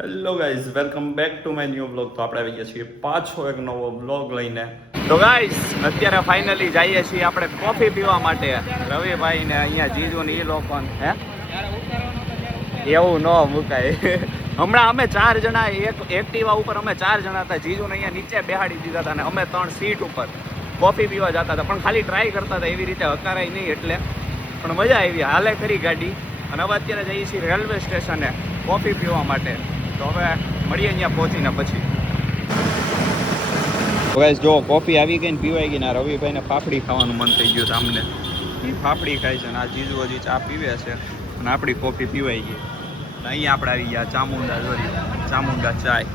Hello guys welcome back to my new blog. તો આપણે આવી ગયા છીએ પાછો એક નવો બ્લોગ લઈને. તો ગાઈઝ અત્યારે ફાઇનલી જઈએ છીએ આપણે કોફી પીવા માટે રવિભાઈ ને અહીંયા જીજુ ને એ લોકો હે એવું ન મુકાય. હમણાં અમે 4 જણા એક એક્ટિવા ઉપર અમે 4 જણા હતા. જીજુને અહીંયા નીચે બેહાડી દીધા હતા અને અમે 3 સીટ ઉપર કોફી પીવા જતા હતા, પણ ખાલી ટ્રાય કરતા હતા. એવી રીતે હકારાય નહીં એટલે, પણ મજા આવી, હાલે ખરી ગાડી. અને હવે અત્યારે જઈએ છીએ રેલવે સ્ટેશને કોફી પીવા માટે. તો હવે મળીએ અહીંયા પહોંચીને પછી. ગાઈસ જો કોફી આવી ગઈ ને પીવાઈ ગઈ ને રવિભાઈને ફાફડી ખાવાનું મન થઈ ગયું સામને. એ ફાફડી ખાય છે ને આ જીજુ હજી ચા પીવે છે અને આપણી કોફી પીવાઈ ગઈ. અહીંયા આપણે આવી ગયા ચામુંડા જોરી, ચામુંડા ચાય.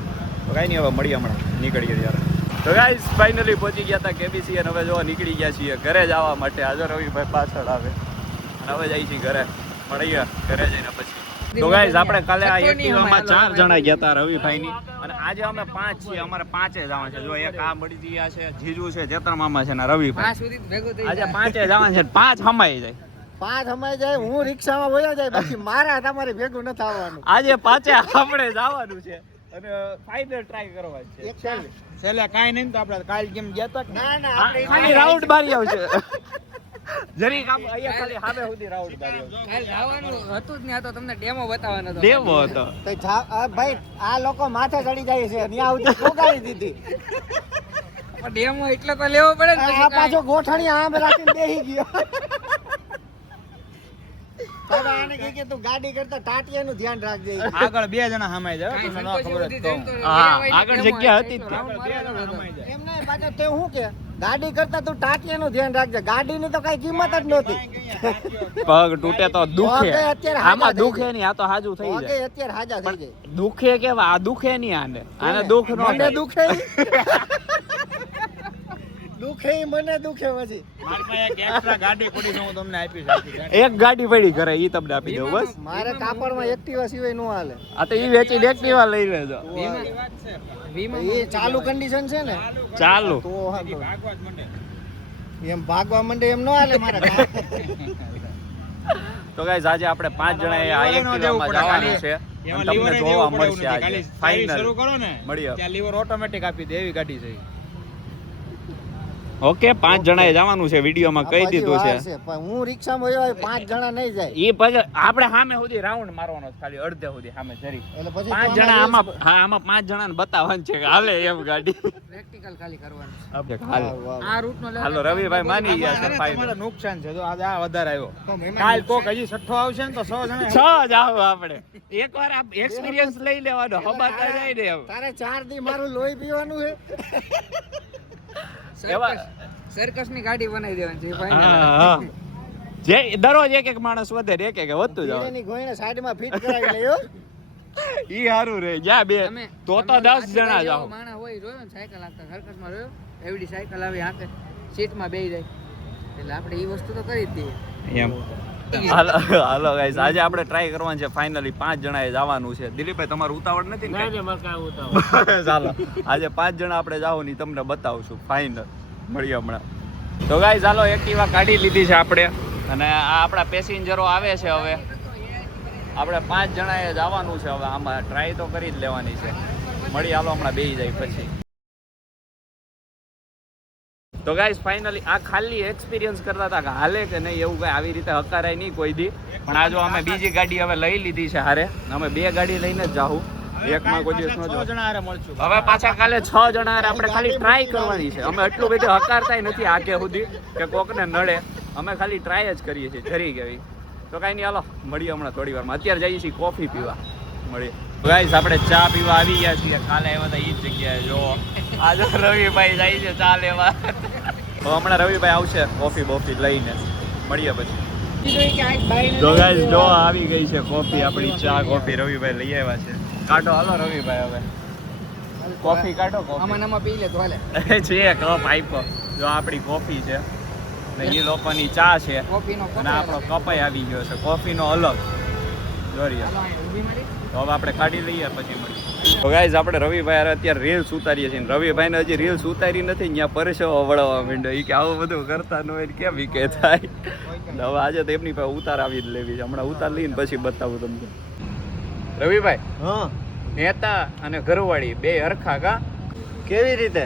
તો કાંઈ નહીં, હવે મળીએ હમણાં નીકળીએ ત્યારે. તો ગાઈસ ફાઇનલી પહોંચી ગયા હતા કેબીસી અને હવે જો નીકળી ગયા છીએ ઘરે જવા માટે. આજે રવિભાઈ પાછળ આવે અને હવે જઈએ છીએ ઘરે. મળીએ ઘરે જઈને પછી. તો ગાઈઝ આપણે કાલે આ એક્ટિવામાં 4 જણા ગયા હતા રવિભાઈની, અને આજે અમે 5 છીએ. અમારે 5 જવાનું છે. જો એક આ મળી ગયા છે, જીજુ છે, ચેતન મામા છે ને રવિભાઈ. આજે 5 જવાનું છે. 5 હમાઈ જાય, 5 હમાઈ જાય. હું રિક્ષામાં વયો જાય, બાકી મારા તમારે ભેગું નથી આવવાનું. આજે 5 આપણે જવાનું છે અને ફાઇનલ ટ્રાય કરવા છે. છેલ્લે કાઈ નહીં તો આપણે કાલ કેમ ગયા હતા. ના ના આપણે ખાલી રાઉન્ડ મારી આવશે. જરી કામ અહીંયા ખાલી સામે સુધી રાઉન્ડ મારી આવશે. કાલ જવાનું હતું જ ને, આ તો તમને ડેમો બતાવવાનો હતો. ડેમો હતો. ભાઈ આ લોકો માથે ચડી જાય છે, ત્યાં સુધી પોગાડી દીધી. ડેમો એટલે તો લેવો પડે ને. આ પાછો ગોઠણી આમ રાખીને બેસી ગયો. બાબા આને કહે કે તું ગાડી કરતા ટાટિયાનું ધ્યાન રાખજે. આગળ 2 જણા હમાઈ જાય, તમને ન ખબર જ તો. હા આગળ જગ્યા હતી જ ત્યાં. 2 જણા હમાઈ જાય. એમને પાછો તે હું કે ગાડી કરતા તું ટાટિયાનું ધ્યાન રાખજે. ગાડીની તો કઈ કિંમત જ નહોતી. પગ તૂટે તો દુખે. પગે અત્યારે આમાં હાજા દુખે નહીં, આ તો હાજુ થઈ પગે જાય. અત્યારે હાજા થઈ જાય. દુખે કેવા? આ દુખે નહીં. આને દુખ નો મને થાય. દુખે દુખે મને દુખે પછી. મારી પાસે એક એક્સ્ટ્રા ગાડી પડી છે, હું તમને આપીશ. એક ગાડી પડી ઘરે, ઈ તમને આપી દઉં બસ. મારે કાપડમાં એક્ટિવા સિવાય નો હાલે. આ તો ઈ વેચી એક્ટિવા લઈ લેજો. એ ચાલુ કન્ડિશન છે ને, ચાલુ. તો હાલો. ભાગવા જ મંડે. એમ ભાગવા માંડે એમ નો હાલે મારા. તો ગાઈઝ આજે આપણે 5 જણા આ એક્ટિવામાં જવાનું છે અને તમને જોવા મળશે આજે ફાઇનલ. શરૂ કરો ને મળીએ. ત્યાં લીવર ઓટોમેટિક આપી દે એવી ગાડી છે. ઓકે 5 જણાએ જવાનું છે, વિડીયોમાં કહી દીધું છે. પણ હું રિક્ષામાં હોય 5 જણા નહીં જાય. ઈ પછી આપણે સામે સુધી રાઉન્ડ મારવાનો છે, ખાલી અડધે સુધી સામે જરી. એટલે પછી 5 જણા આમાં, હા આમાં 5 જણાને બતાવવાનું છે કે હાલે એમ ગાડી. પ્રેક્ટિકલ ખાલી કરવાનું. આપણે હાલે. આ રૂટ નો હાલો રવિભાઈ માની ગયા છે તમારે ફાઇનલ. નુકસાન છે, જો આજે આ વધારે આવ્યો. કાલ કોક હજી 6 આવશે ને તો 100 જણા 6 જ આવો આપણે. એકવાર આ એક્સપિરિયન્સ લઈ લેવાનો, હબાતા જાય ને એમ. તારે 4 દી મારું લોહી પીવાનું છે. એવા સર્કસ ની ગાડી બનાવી દેવાની છે હા ફાઇનલ. હા. જે દરરોજ એક માણસ વધે, એક વધતું જાવ. બીજાની ગોઈને સાઈડમાં ફિટ કરાવી લેયો. ઈ હારું રે. જ્યાં બે તમે તો 10 જણા જાવ. માણસ હોય જોયો ને સાયકલ હાંકતા સર્કસ માં જોયો, એવડી સાયકલ આવી હાંકે, સીટ માં બેહી જાય. એટલે આપણે ઈ વસ્તુ તો કરી જ દઈએ. એમ હાલો ગાઈસ, આજે આપણે ટ્રાય કરવાનું છે ફાઇનલી. 5 જણાએ જવાનું છે. દિલીપભાઈ તમારું ઉતાવળ નથી ને? ચાલો આજે 5 જણા આપણે જાવ ની તમને બતાવશું ફાઇનલ. મળીએ હમણાં. તો ગાઈસ હાલો એક્ટિવા કાઢી લીધી છે આપણે અને આ આપણા પેસેન્જરો આવે છે. હવે આપણે 5 જણાએ જવાનું છે. હવે આમાં ટ્રાય તો કરી જ લેવાની છે. મળી હાલો હમણાં બેસી જાય પછી. તો ગાઈસ ફાઇનલી આ ખાલી એક્સપિરિયન્સ કરતા હતા કે હાલે કે નહીં, એવું કઈ આવી રીતે હકારાય નહીં કોઈ દી. પણ આ જો અમે બીજી ગાડી હવે લઈ લીધી છે હારે. અમે 2 ગાડી લઈને જ જાઉં, એકમાં કોઈ દિવસ ન 6 જાઉં. જણા હારે મળશું. હવે પાછા કાલે 6 જણા હારે આપણે ખાલી ટ્રાય કરવાની છે. અમે એટલું બધું હકારતાય નથી આગે સુધી કે કોકને નડે. અમે ખાલી ટ્રાય જ કરીએ છીએ જરી કેવી. તો કાંઈ નહીં હાલો મળીએ હમણાં થોડી વારમાં. અત્યારે જઈએ છીએ કોફી પીવા. મળીએ ગાઈસ. આપણે ચા પીવા આવી ગયા છીએ. કાલે આવ્યા હતા એ જ જગ્યાએ. જો આજે રવિભાઈ જાય છે ચા લેવા. હમણાં રવિભાઈ આવશે કોફી બોફી લઈને. મળીએ પછી. તો ગાઈસ જો આવી ગઈ છે કોફી આપણી. ચા કોફી રવિભાઈ લઈ આવ્યા છે. કાઢો હાલો રવિભાઈ હવે કોફી કાઢો. આમાં નામાં પી લે તો હાલે. છે કપ આપ્યો. જો આપણી કોફી છે ને એ લોકોની ચા છે કોફીનો અને આપણો કપાઈ આવી ગયો છે કોફીનો અલગ. જોરીએ તો હવે આપણે કાઢી લઈએ પછી મળીએ. તો ગાઈઝ આપણે રવિભાઈ અત્યારે રીલ્સ ઉતારીએ છીએ. રવિભાઈને હજી રીલ્સ ઉતારી નથી, ત્યાં પરસેવો વળવા માંડ્યો. એ કે આવું બધું કરતા ન હોય કેમ ઈ કે થાય. હવે આજે તો એમની પાસે ઉતાર આવી જ લેવી છે. હમણાં ઉતાર લઈને પછી બતાવું તમને. રવિભાઈ હા નેતા અને ઘરવાળી બે હરખા કા કેવી રીતે?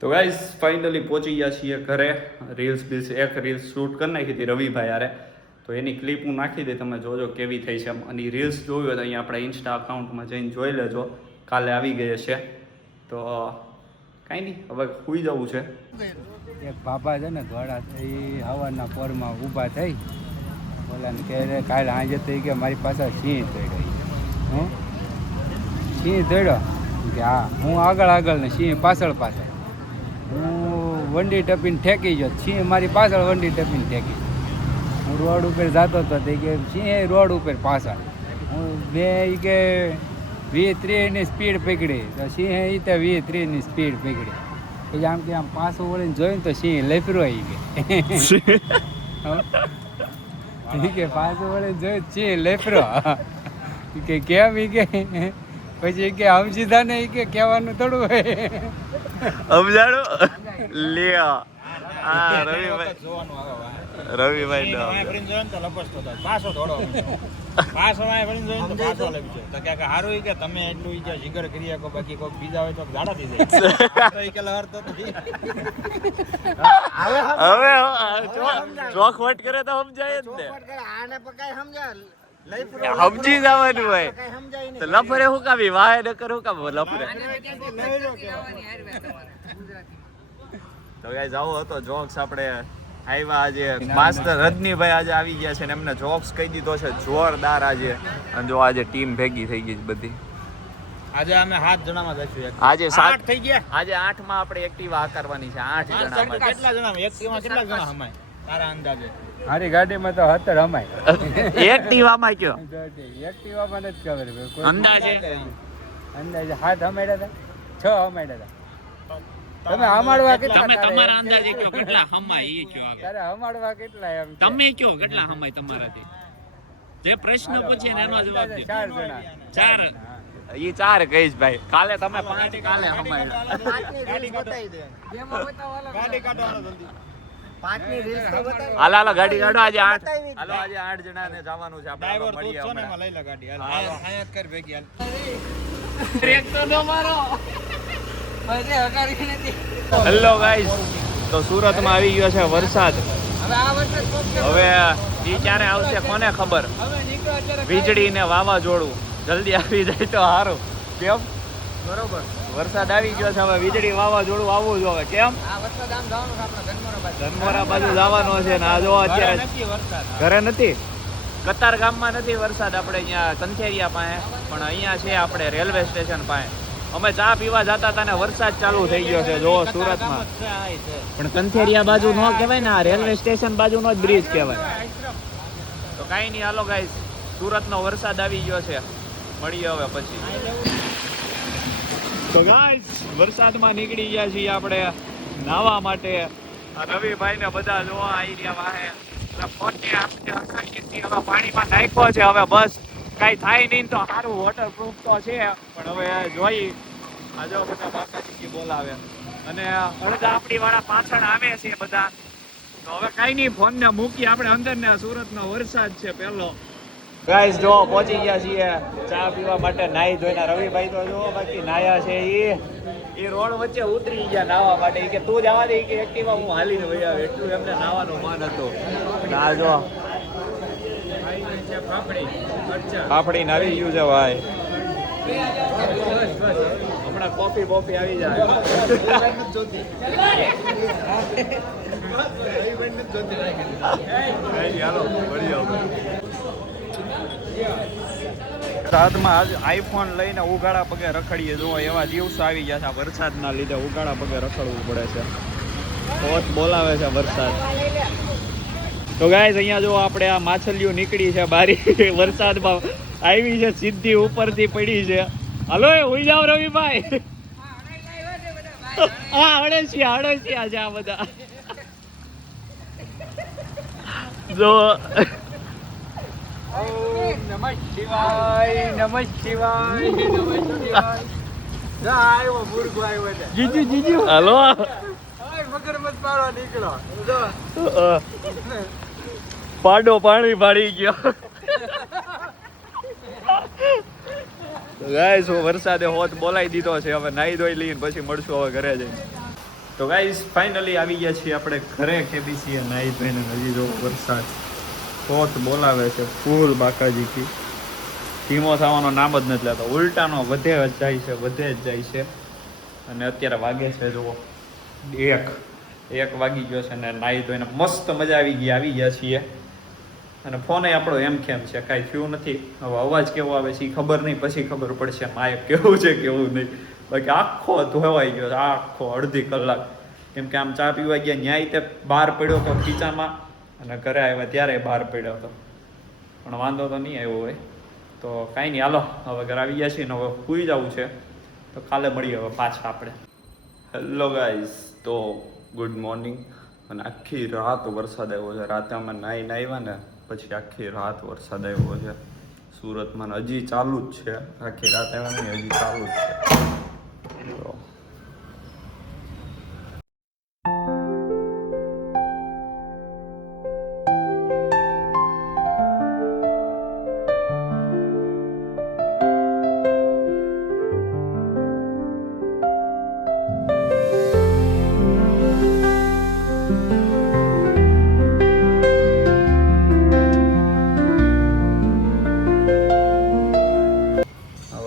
તો ગાઈસ ફાઇનલી પહોંચી ગયા છીએ ઘરે. એક રીલ્સ શૂટ કરી નાખી હતી રવિભાઈ યારે, તો એની ક્લિપ હું નાખી દઈ, તમે જોજો કેવી થઈ છે. અને રીલ્સ જોવી હોય તો અહીંયા આપણા ઇન્સ્ટા અકાઉન્ટમાં જઈને જોઈ લેજો, કાલે આવી ગઈ છે. તો કાંઈ નહીં, હવે સૂઈ જવું છે. એક બાબા છે ને ઘોડા એ હવાના પોરમાં ઊભા થઈ બોલાને કે કાલે સાંજે થઈ કે મારી પાસે સિંહ દોડ્યો. હું સિંહ દોડ્યો કે હા, હું આગળ ને સિંહ પાછળ. હું વંડી ટપીને ઠેકી ગયો, સિંહ મારી પાછળ વંડી ટપીને ઠેકી. હું રોડ ઉપર જતો હતો તે કે સિંહ રોડ ઉપર પાછળ. હું બે કે 20-30ની સ્પીડ પકડી, તો સિંહ એ તો 20-30ની સ્પીડ પકડી. પછી આમ કે આમ પાછું વળીને જોયું તો સિંહ લફરો આવી કે પાછું વળીને જોયું સિંહ લફરો કે કેમ ઈ કે પછી કે સમજી તા ને કે કહેવાનું થોડું હોય. સમજાડો લે આ રવિભાઈ તમે એટલું જીગર કરી શકો, બાકી કોઈ બીજા હોય તો જાડા થઈ જાય. હવે ચોખવટ કરે તો સમજાય જ ને. આને પકાય સમજા સમજી જવાનું હોય તો લફરે હું કાવી વાહે ન કરું કામ લફરે. તો ગાઈસ આવો હતો જોક્સ. આપણે આવ્યા આજે માસ્ટર રજનીભાઈ આજે આવી ગયા છે ને એમને જોક્સ કહી દીધો છે જોરદાર આજે. અને જો આજે ટીમ ભેગી થઈ ગઈ બધી. આજે અમે 7 જણામાં જઈશું. આજે 7 થઈ ગયા. આજે 8 માં આપણે એક્ટિવા કરવાની છે. 8 જણામાં કેટલા જણા એક્ટિવા કેટલા જણા હમાય તારા અંદાજે? મારી ગાડીમાં તો 17 હમાય. એક્ટિવામાં કયો એક્ટિવામાં નથી ખબર. અંદાજે 7 હમાડ્યા હતા, 6 હમાડ્યા હતા. તમે હમાડવા કેટલા? તમે તમારા અંદાજે કયો કેટલા હમાય એ કયો આગળ. તારે હમાડવા કેટલા એમ? તમે કયો કેટલા હમાય તમારાથી? જે પ્રશ્ન પૂછે ને એનો જવાબ દે. 4 જણા. 4 ઈ 4 કહીશ ભાઈ. કાલે તમે 5 કાલે હમાય. ગાડી બતાવી દે. ગાડી કાઢવાનો જલ્દી. 5ની રીલ્સ તો બતાવી. હાલો ગાડી કાઢો. આજે 8 હાલો આજે 8 જણાને જવાનું છે. આપણે ડ્રાઈવર તું મળીએ છો ને હમણાં. એમાં લઈ લે ગાડી. હાલ હાયત કર ભેગી હાલ. બ્રેક તો નો મારો. અરે હકારી નથી. હેલો ગાઈસ, તો સુરતમાં આવી ગયો છે વરસાદ. હવે આ વરસાદ કોક હવે ઈ ક્યારે આવશે કોને ખબર. હવે નીકળો અત્યારે. વીજળી ને વાવાઝોડું જલ્દી આવી જાય તો સારું. કેમ? બરોબર. વરસાદ આવી ગયો છે, હવે વીજળી વાવાઝોડું આવવું જોઈએ. કેમ? આ વરસાદ આમ જવાનું છે આપણે ધનમોરા બાજુ. ધનમોરા બાજુ જવાનો છે ને આ જો અત્યારે નથી વરસાદ. ઘરે નથી. કતાર ગામમાં નથી વરસાદ, આપણે અહીંયા કંથેરિયા પાસે, પણ અહીંયા છે આપણે રેલવે સ્ટેશન પાસે. અમે ચા પીવા જતા હતા ને વરસાદ ચાલુ થઈ ગયો છે જો સુરતમાં. પણ કંથેરિયા બાજુ નો કહેવાય ને, આ રેલવે સ્ટેશન બાજુનો જ બ્રિજ કહેવાય. તો કાંઈ નહીં, હાલો ગાઈસ, સુરતનો વરસાદ આવી ગયો છે. મળીએ હવે પછી. તો ગાઈસ વરસાદમાં નીકળી ગયા છીએ આપણે નાહવા માટે. આ રવિભાઈ ને બધા જોવા આવી રહ્યા વાહે. હવે પાણીમાં નાખ્યો છે. હવે બસ કઈ થાય નહીં તો સારું, વોટરપ્રૂફ તો છે. પણ હવે જોઈ આ જો બધા બાકાજી બોલાવે અને અડધા આપણી વાળા પાછળ આવે છે બધા. તો હવે કઈ નહીં, ફોન ને મૂકી આપણે અંદર ને. સુરતનો વરસાદ છે પેલો. ગાઈસ જો પહોંચી ગયા છીએ ચા પીવા માટે. નાહી ધોઈને રવિભાઈ તો જો બાકી નાયા છે. એ રોડ વચ્ચે ઉતરી ગયા નાહવા માટે. કે તું જવા દે કે એક્ટિવા હું હાલીને વહી આવે, એટલું એમને નાહવાનું મન હતું. ના જો પાપડી આવી ગયું છે ભાઈ. હમણાં કોફી આવી જાય. વરસાદમાં આજ આઈફોન લઈને ઉગાડા પગે રખડીએ. જો એવા દિવસો આવી ગયા છે. વરસાદના લીધે ઉગાડા પગે રખડવું પડે છે. બહુ બોલાવે છે વરસાદ. તો ગાઈસ અહીંયા જો આપણે આ માછલીઓ નીકળી છે બારી. વરસાદમાં આવી છે, સીધી ઉપરથી પડી છે. હલો ઉઈ જાવ રવિભાઈ. હા અડસિયા છે આ બધા. જો નમઃ શિવાય, નમઃ શિવાય, નમઃ શિવાય. જા આવ્યો મુર્ગો આવ્યો છે. જીજુ હલો. ઓય મગરમચ્છ પાડો નીકળો. જો પાડો પાણી પાડી ગયો. તો ગાઈસ હું વરસાદે હોત બોલાવી દીધો છે, હવે નાહી ધોઈ લઈને પછી મળશું હવે ઘરે જઈને. તો ગાઈસ ફાઇનલી આવી ગયા છીએ આપણે ઘરે કેબીસી નાહી ધોઈને. હજી જો વરસાદ હોત બોલાવે છે ફૂલ બાકાજીથી, ધીમો થવાનો નામ જ નથી લેતો, ઉલટાનો વધે જ જાય છે. અને અત્યારે વાગે છે જુઓ 1 વાગી ગયો છે ને નાહી ધોઈને મસ્ત મજા આવી ગયા છીએ. અને ફોન આપણો એમ કેમ છે, કાંઈ થયું નથી. હવે અવાજ કેવો આવે છે એ ખબર નહીં, પછી ખબર પડશે માયક કેવું છે કેવું નહીં. બાકી આખો ધોવાઈ ગયો છે, આખો અડધી કલાક. કેમ કે આમ ચા પીવા ગયા ન્યાય તે બહાર પડ્યો હતો ખીચામાં, અને ઘરે આવ્યા ત્યારે બહાર પડ્યો હતો, પણ વાંધો તો નહીં આવ્યો હોય. તો કાંઈ નહીં, હાલો હવે ઘરે આવી ગયા છીએ ને હવે સૂઈ જવું છે. તો કાલે મળીએ હવે પાછા આપણે. હેલો ગાઈઝ, તો ગુડ મોર્નિંગ. અને આખી રાત વરસાદ આવ્યો છે. રાતે અમે નાહ્યા ને પછી આખી રાત વરસાદ આવ્યો છે સુરતમાં, હજી ચાલુ જ છે. આખી રાત આવ્યા નહીં, હજી ચાલુ જ છે.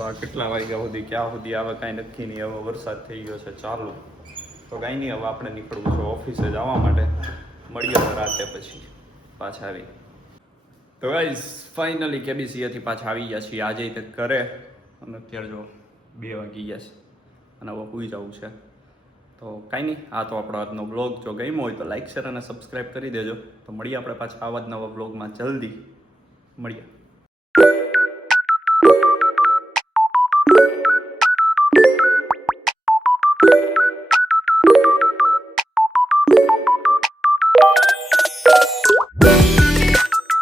તો કેટલા વાગ્યા સુધી ક્યાં સુધી આવે કાંઈ નક્કી નહીં. હવે વરસાદ થઈ ગયો છે ચાલુ, તો કાંઈ નહીં, હવે આપણે નીકળવું છે ઓફિસે જવા માટે. મળીએ હવે રાતે પછી પાછા આવી. તો ગાઈઝ ફાઇનલી કેબીસીએથી પાછા આવી ગયા છીએ આજે તે ઘરે. અને અત્યારે જો 2 વાગી ગયા છે અને હવે સૂઈ જવું છે. તો કાંઈ નહીં, આ તો આપણો આજનો બ્લોગ જો ગમ્યો હોય તો લાઈક શેર અને સબસ્ક્રાઈબ કરી દેજો. તો મળીએ આપણે પાછા આવા જ નવા બ્લોગમાં જલ્દી મળીએ.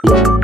Yeah.